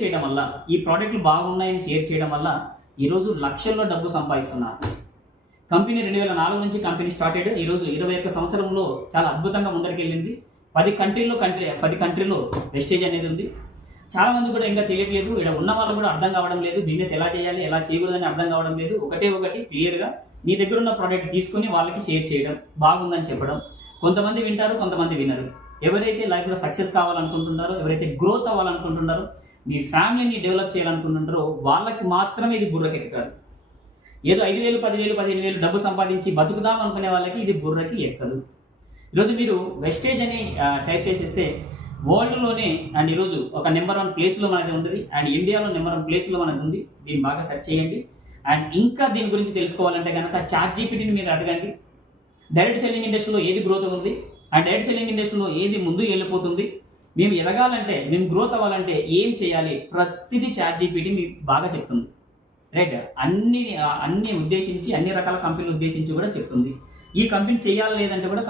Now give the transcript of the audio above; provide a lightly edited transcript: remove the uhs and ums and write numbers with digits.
చేయడం వల్ల, ఈ ప్రోడక్ట్లు బాగున్నాయని షేర్ చేయడం వల్ల ఈరోజు లక్షల్లో డబ్బు సంపాదిస్తున్నారు. కంపెనీ 2004 నుంచి కంపెనీ స్టార్ట్ అయ్యాడు. ఈరోజు 21 సంవత్సరంలో చాలా అద్భుతంగా ముందరికెళ్ళింది. 10 కంట్రీలో వెస్టేజ్ అనేది ఉంది. చాలా మంది కూడా ఇంకా తెలియట్లేదు. ఇక్కడ ఉన్న వాళ్ళు కూడా అర్థం కావడం లేదు. బిజినెస్ ఎలా చేయాలి, ఎలా చేయకూడదని అర్థం కావడం లేదు. ఒకటి క్లియర్గా నీ దగ్గర ఉన్న ప్రోడక్ట్ తీసుకొని వాళ్ళకి షేర్ చేయడం, బాగుందని చెప్పడం. కొంతమంది వింటారు, కొంతమంది వినరు. ఎవరైతే లైఫ్లో సక్సెస్ కావాలనుకుంటున్నారో, ఎవరైతే గ్రోత్ అవ్వాలనుకుంటున్నారో, మీ ఫ్యామిలీని డెవలప్ చేయాలనుకుంటున్నారో వాళ్ళకి మాత్రమే ఇది బుర్రకెక్కుతారు. ఏదో 5,000, 10,000, 15,000 డబ్బు సంపాదించి బతుకుదాం అనుకునే వాళ్ళకి ఇది బుర్రకి ఎక్కదు. ఈరోజు మీరు వెస్టేజ్ అని టైప్ చేసేస్తే వరల్డ్లోనే అండ్ ఈరోజు ఒక నెంబర్ 1 ప్లేస్లో మనది ఉంటుంది అండ్ ఇండియాలో నెంబర్ 1 ప్లేస్లో మనది ఉంది. దీన్ని బాగా సెర్చ్ చేయండి. అండ్ ఇంకా దీని గురించి తెలుసుకోవాలంటే కనుక ChatGPTని మీరు అడగండి. డైరెక్ట్ సెల్లింగ్ ఇండస్ట్రీలో ఏది గ్రోత్ ఉంది అండ్ డైరెక్ట్ సెల్లింగ్ ఇండస్ట్రీలో ఏది ముందు వెళ్ళిపోతుంది, మేము ఎదగాలంటే, మేము గ్రోత్ అవ్వాలంటే ఏం చేయాలి, ప్రతిదీ ChatGPT మీకు బాగా చెప్తుంది. రైట్, అన్ని ఉద్దేశించి, అన్ని రకాల కంపెనీలు ఉద్దేశించి కూడా చెప్తుంది. ఈ కంపెనీ చేయాలి లేదంటే కూడా